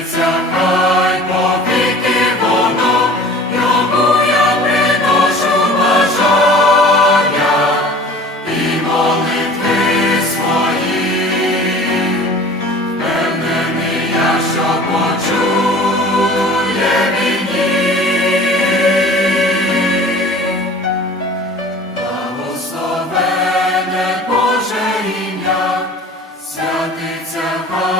залишиться рай повіки воно, йому я приношу бажання і молитви свої, впевнений я, що почує мені. Благословене Боже ім'я, святиться хай.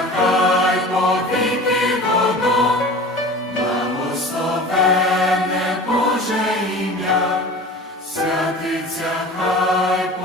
святиться, хай.